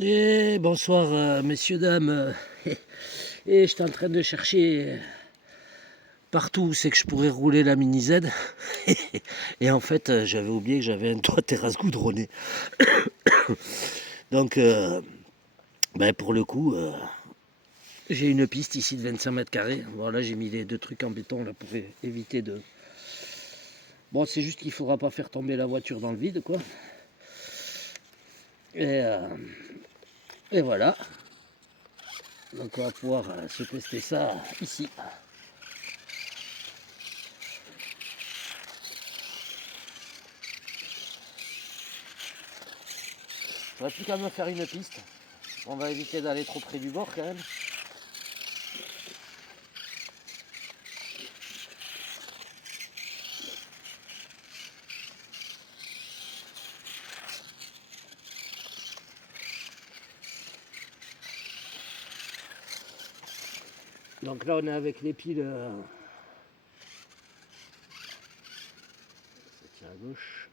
Et bonsoir, messieurs, dames. Et j'étais en train de chercher partout où c'est que je pourrais rouler la mini Z. Et en fait, j'avais oublié que j'avais un toit terrasse goudronné. Donc, pour le coup, j'ai une piste ici de 25 mètres carrés. Bon, là, j'ai mis les deux trucs en béton là, pour éviter de... Bon, c'est juste qu'il ne faudra pas faire tomber la voiture dans le vide, quoi. Et, et voilà. Donc, on va pouvoir se tester ça ici. J'aurais plus qu'à me faire une piste. On va éviter d'aller trop près du bord quand même. Donc là on est avec les piles. Ça tient à gauche.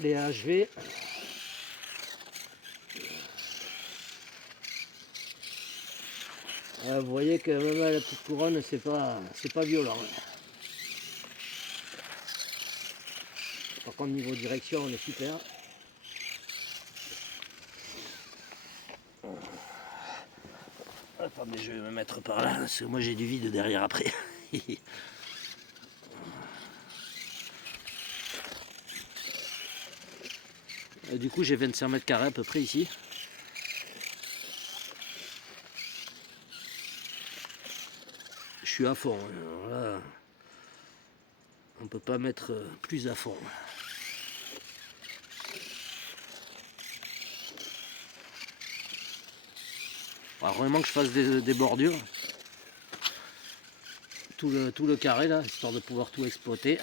Les HV. Vous voyez que même à la petite couronne c'est pas violent. Par contre niveau direction on est super. Attendez, je vais me mettre par là, parce que moi j'ai du vide derrière après. Du coup j'ai 25 mètres carrés à peu près ici. Je suis à fond. Alors là, on peut pas mettre plus à fond. Alors, vraiment que je fasse des bordures. Tout le carré là, histoire de pouvoir tout exploiter.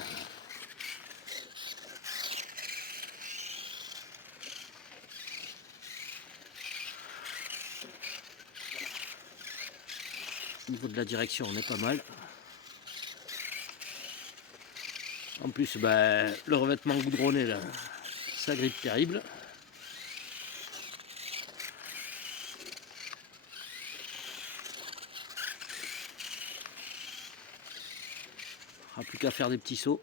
Au niveau de la direction, on est pas mal. En plus, le revêtement goudronné là, ça grippe terrible. Il n'y aura plus qu'à faire des petits sauts.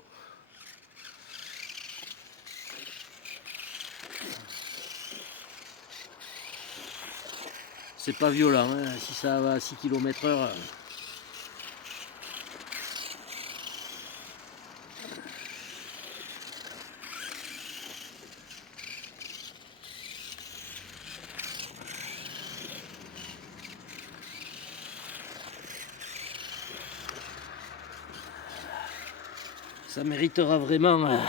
C'est pas violent, hein. Si ça va à 6 km/h. Ça méritera vraiment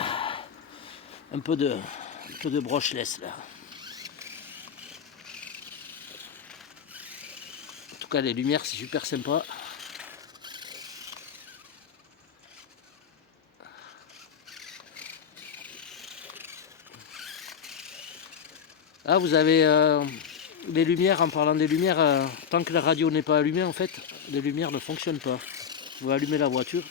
un peu de brushless là. En tout cas, les lumières, c'est super sympa. Ah, vous avez les lumières, en parlant des lumières, tant que la radio n'est pas allumée, en fait, les lumières ne fonctionnent pas. Vous pouvez allumer la voiture.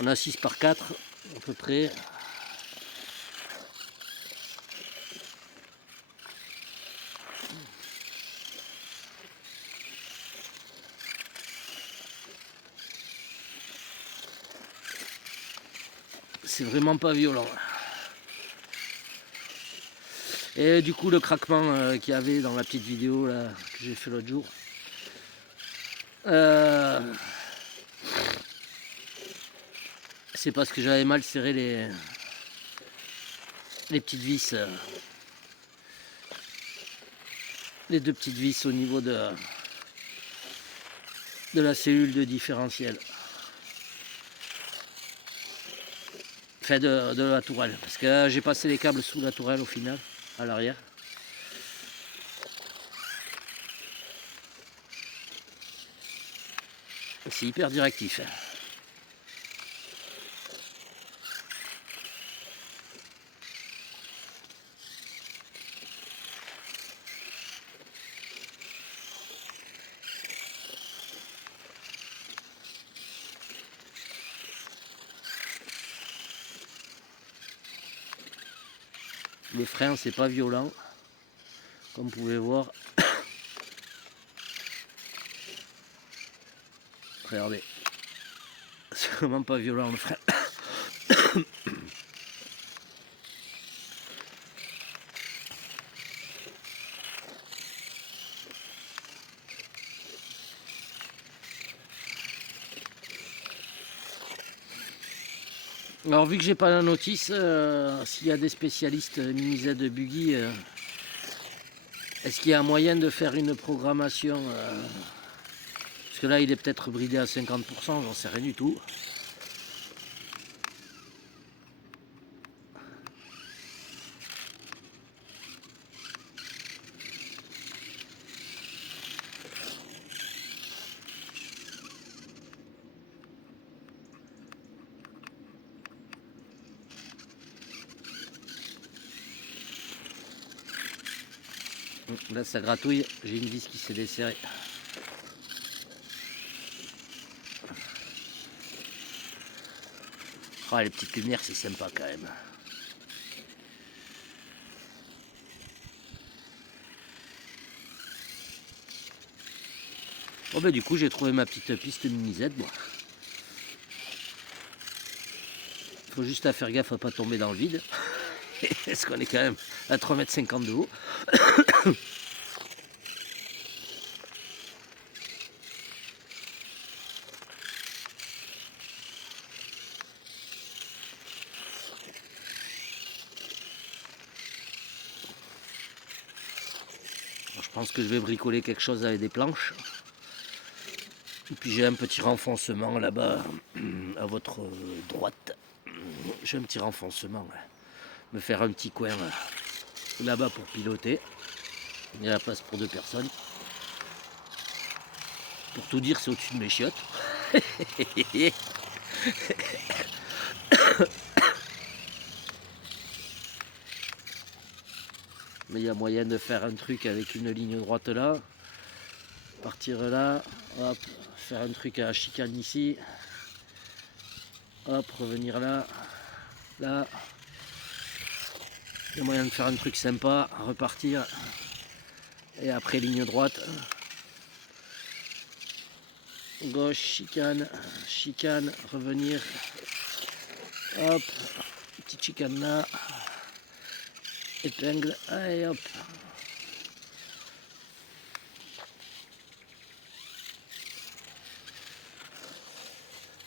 On a 6 par 4 à peu près. C'est vraiment pas violent. Et du coup le craquement qu'il y avait dans la petite vidéo là, que j'ai fait l'autre jour. C'est parce que j'avais mal serré les petites vis. Les deux petites vis au niveau de la cellule de différentiel. Enfin de la tourelle. Parce que j'ai passé les câbles sous la tourelle au final, à l'arrière. C'est hyper directif. Le frein, c'est pas violent, comme vous pouvez voir. Regardez, c'est vraiment pas violent le frein. Alors vu que j'ai pas la notice, s'il y a des spécialistes mini Z buggy, est-ce qu'il y a un moyen de faire une programmation parce que là il est peut-être bridé à 50%, j'en sais rien du tout. Là ça gratouille, j'ai une vis qui s'est desserrée. Ah, les petites lumières c'est sympa quand même. Bon ben du coup j'ai trouvé ma petite piste mini Z. Bon. Faut juste à faire gaffe à pas tomber dans le vide. Parce qu'on est quand même à 3,50 m de haut. Alors, je pense que je vais bricoler quelque chose avec des planches. Et puis j'ai un petit renfoncement là-bas à votre droite. J'ai un petit renfoncement. Me faire un petit coin là-bas pour piloter. Il y a la place pour 2 personnes. Pour tout dire, c'est au-dessus de mes chiottes. Mais il y a moyen de faire un truc avec une ligne droite là. Partir là, hop, faire un truc à la chicane ici. Hop, revenir là, là. Il y a moyen de faire un truc sympa, repartir. Et après ligne droite. Gauche, chicane, chicane, revenir. Hop, petite chicane là. Épingle, allez hop.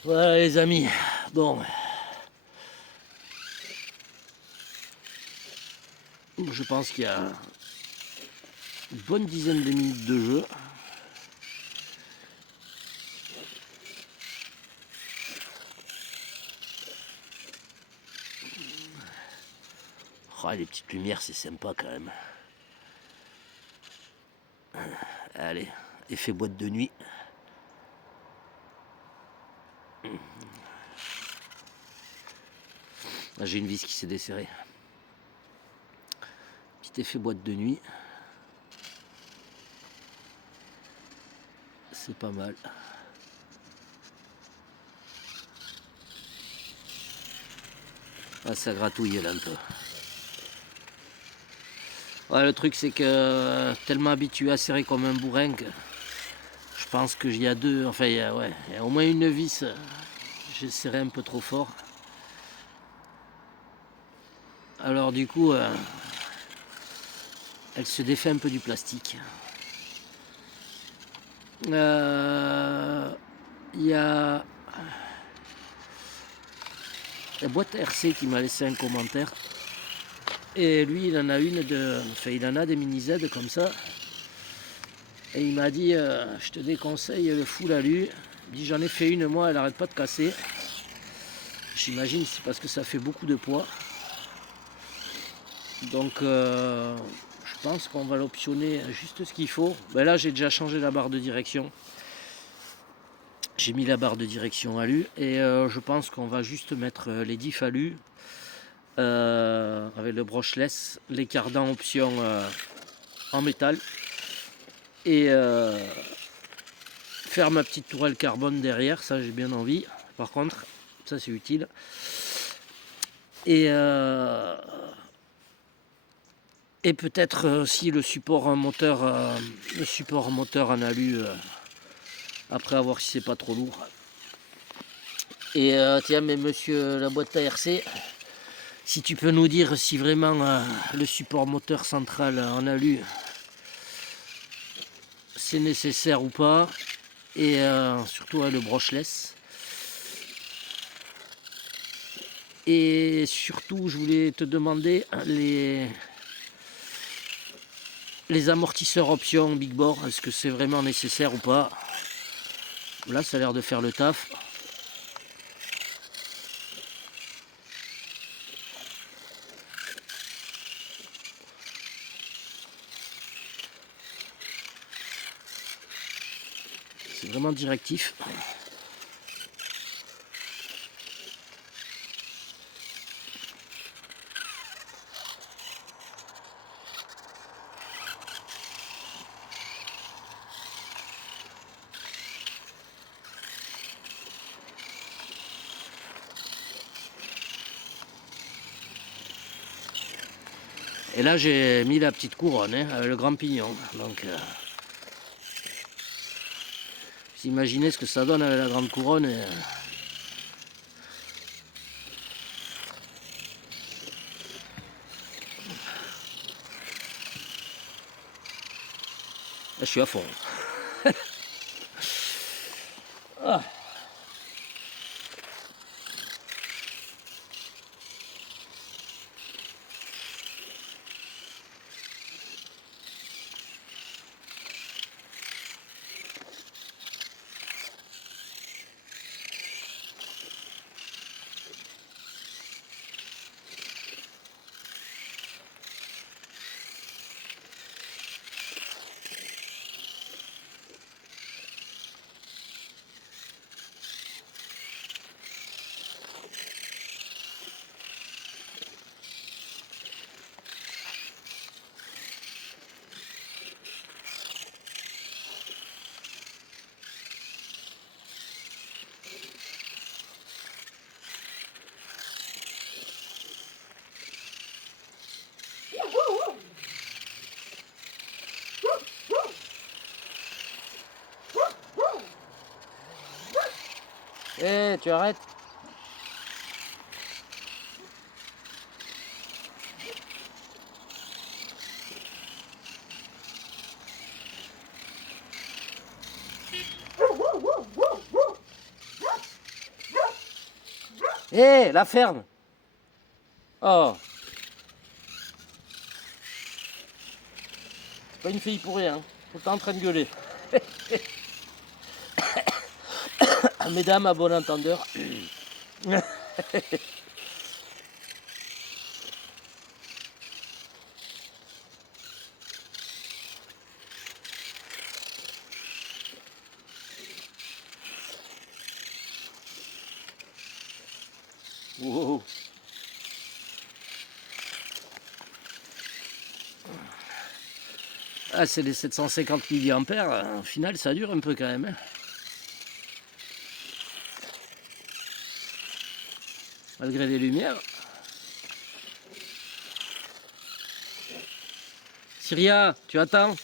Voilà les amis, bon. Je pense qu'il y a une bonne dizaine de minutes de jeu. Oh, les petites lumières, c'est sympa quand même. Allez, effet boîte de nuit. Là, j'ai une vis qui s'est desserrée. Petit effet boîte de nuit. C'est pas mal. Ah, ça gratouille là un peu. Ouais, le truc c'est que tellement habitué à serrer comme un bourrin que je pense que j'y a deux, enfin il y a au moins une vis, j'ai serré un peu trop fort. Alors du coup, elle se défait un peu du plastique. Il y a la boîte RC qui m'a laissé un commentaire. Et lui, il en a une il en a des mini Z comme ça. Et il m'a dit, je te déconseille le full alu. Il dit, j'en ai fait une, moi, elle arrête pas de casser. J'imagine c'est parce que ça fait beaucoup de poids. Donc, je pense qu'on va l'optionner juste ce qu'il faut. Ben là, j'ai déjà changé la barre de direction. J'ai mis la barre de direction alu et je pense qu'on va juste mettre les diffs alu avec le brushless, les cardans option en métal et faire ma petite tourelle carbone derrière, ça j'ai bien envie. Par contre, ça c'est utile. Et peut-être aussi le support moteur en alu après avoir si c'est pas trop lourd. Et tiens, mais monsieur la boîte ARC, si tu peux nous dire si vraiment le support moteur central en alu c'est nécessaire ou pas, et surtout le brushless. Et surtout, je voulais te demander les amortisseurs option Big Bore, est-ce que c'est vraiment nécessaire ou pas? Là, ça a l'air de faire le taf. C'est vraiment directif. Et là, j'ai mis la petite couronne, avec le grand pignon. Donc, vous imaginez ce que ça donne avec la grande couronne. Là, je suis à fond. Ah. Eh, tu arrêtes? Eh, la ferme! Oh! C'est pas une fille pour rien, tout le temps en train de gueuler. Mesdames, à bon entendeur. Wow. Ah, c'est les 750 mAh. Au final, ça dure un peu quand même. Hein. Malgré les lumières. Syria, tu attends?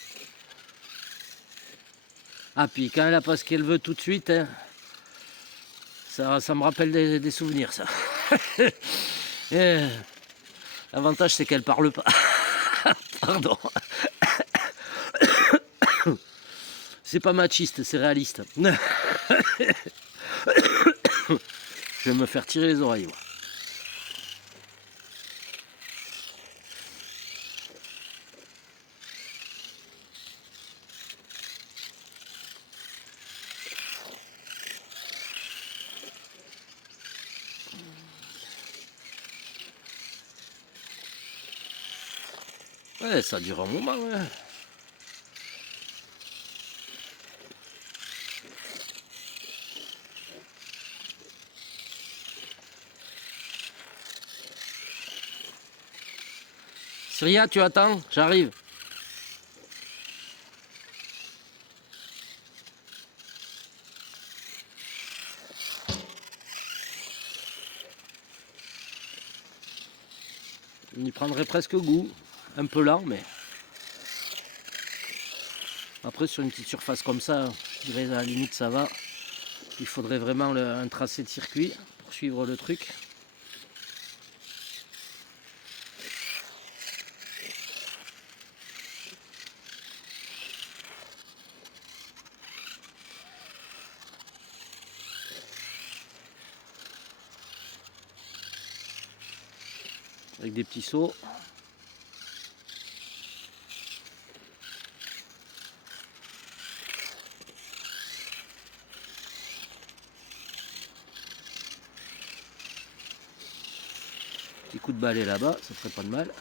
Ah, puis quand elle a pas ce qu'elle veut tout de suite, hein, ça me rappelle des souvenirs, ça. L'avantage, c'est qu'elle parle pas. Pardon. C'est pas machiste, c'est réaliste. Je vais me faire tirer les oreilles. Moi. Ouais, ça dure un moment. Ouais. Syria, tu attends, j'arrive. On y prendrait presque goût. Un peu lent, mais... Après, sur une petite surface comme ça, je dirais à la limite ça va. Il faudrait vraiment un tracé de circuit pour suivre le truc. Avec des petits sauts. Petit coup de balai là-bas, ça ferait pas de mal.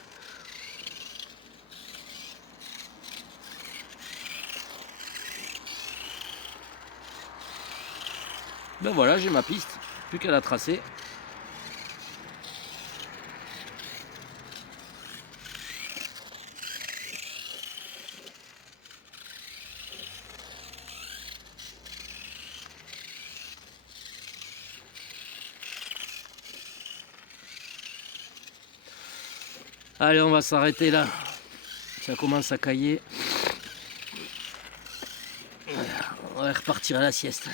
Ben voilà, j'ai ma piste, plus qu'à la tracer. Allez, on va s'arrêter là. Ça commence à cailler. On va repartir à la sieste.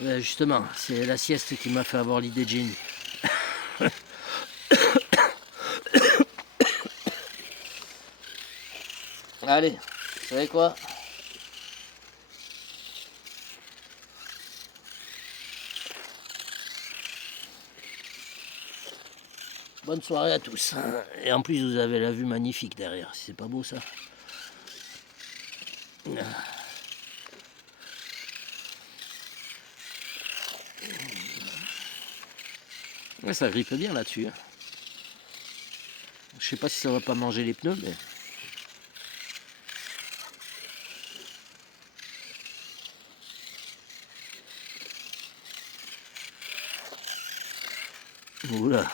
Ouais, justement, c'est la sieste qui m'a fait avoir l'idée de génie. Allez, vous savez quoi? Bonne soirée à tous. Et en plus, vous avez la vue magnifique derrière. C'est pas beau ça? Ouais, ça grippe bien là-dessus. Je sais pas si ça va pas manger les pneus, mais... Oula.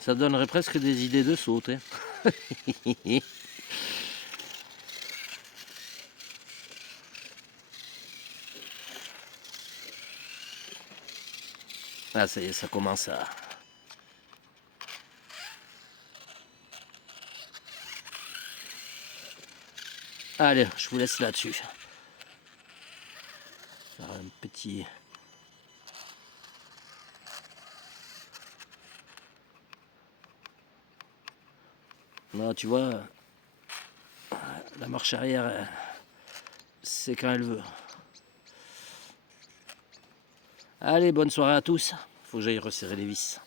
Ça donnerait presque des idées de sauter. Ah, ça y est, ça commence à... Allez, je vous laisse là-dessus. Faire un petit... Là, tu vois, la marche arrière, c'est quand elle veut. Allez, bonne soirée à tous. Faut que j'aille resserrer les vis.